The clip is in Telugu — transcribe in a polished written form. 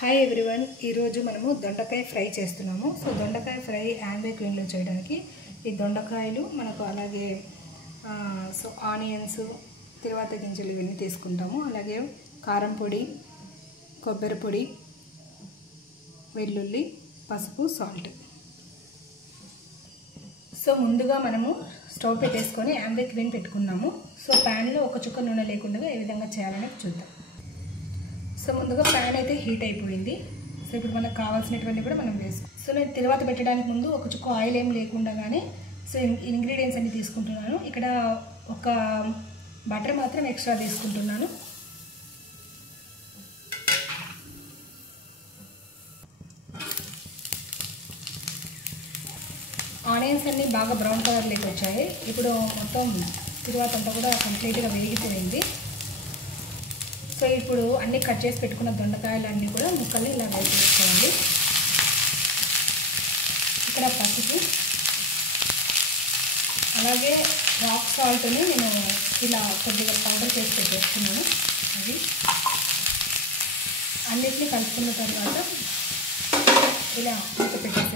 హాయ్ ఎవ్రీవన్, ఈరోజు మనము దొండకాయ ఫ్రై చేస్తున్నాము. సో దొండకాయ ఫ్రై యాంబే క్వీన్లో చేయడానికి ఈ దొండకాయలు మనకు అలాగే ఆనియన్స్, తిరువాత గింజలు ఇవన్నీ తీసుకుంటాము. అలాగే కారం పొడి, కొబ్బరి పొడి, వెల్లుల్లి, పసుపు, సాల్ట్. సో ముందుగా మనము స్టవ్ పెట్టేసుకొని యాంబే క్వీన్ పెట్టుకున్నాము. సో ప్యాన్లో ఒక చుక్క నూనె లేకుండా ఏ విధంగా చేయాలని చూద్దాం. సో ముందుగా ప్యాన్ అయితే హీట్ అయిపోయింది. సో ఇప్పుడు మనకు కావాల్సినటువంటి కూడా మనం వేసుకో. సో నేను తిరువాత పెట్టడానికి ముందు ఒక చుక్క ఆయిల్ ఏం లేకుండా కానీ సో ఇంగ్రీడియంట్స్ అన్ని తీసుకుంటున్నాను. ఇక్కడ ఒక బటర్ మాత్రం ఎక్స్ట్రా తీసుకుంటున్నాను. ఆనియన్స్ అన్నీ బాగా బ్రౌన్ కలర్లోకి వచ్చాయి. ఇప్పుడు మొత్తం తిరువాత అంతా కూడా కంప్లీట్గా వేగిపోయింది. సో ఇప్పుడు అన్నీ కట్ చేసి పెట్టుకున్న దొండకాయలన్నీ కూడా ముక్కల్ని ఇలా వేసుకోవాలి. ఇక్కడ పసుపు, అలాగే రాక్ సాల్ట్ని నేను ఇలా కొద్దిగా పౌడర్ చేసి పెట్టేస్తున్నాను. అది అన్నిటినీ కలుపుకున్న తర్వాత ఇలా మూత పెట్టేసుకోవాలి.